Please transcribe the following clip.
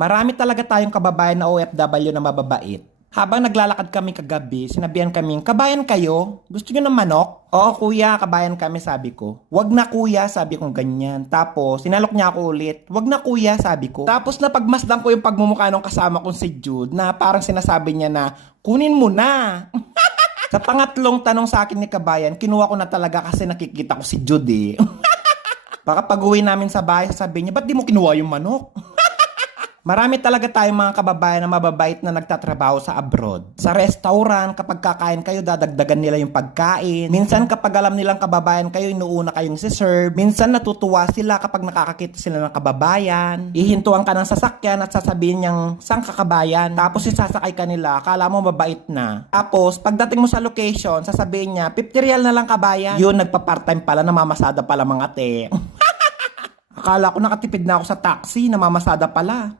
Marami talaga tayong kababayan na OFW na mababait. Habang naglalakad kami kagabi, sinabihan kaming, kabayan kayo? Gusto nyo ng manok? Oo kuya, kabayan kami, sabi ko. Wag na kuya, sabi ko ganyan. Tapos, sinalok niya ako ulit. Wag na kuya, sabi ko. Tapos napagmasdan ko yung pagmumukha ng kasama kong si Jude na parang sinasabi niya na, kunin mo na. Sa pangatlong tanong sa akin ni kabayan, kinuha ko na talaga kasi nakikita ko si Jude eh. Baka pag-uwi namin sa bahay, sasabihin niya, ba't di mo kinuha yung manok? Marami talaga tayong mga kababayan na mababait na nagtatrabaho sa abroad. Sa restaurant, kapag kakain kayo, dadagdagan nila yung pagkain. Minsan kapag alam nilang kababayan kayo, inuuna kayong si-serve. Minsan natutuwa sila kapag nakakakita sila ng kababayan. Ihintuan ka ng sasakyan at sasabihin niyang, sang kakabayan? Tapos isasakay ka nila, akala mo mabait na. Tapos pagdating mo sa location, sasabihin niya, 50 real na lang kabayan. Yun, nagpa-part-time pala, namamasada pala mga te. Akala ko nakatipid na ako sa taxi, namamasada pala.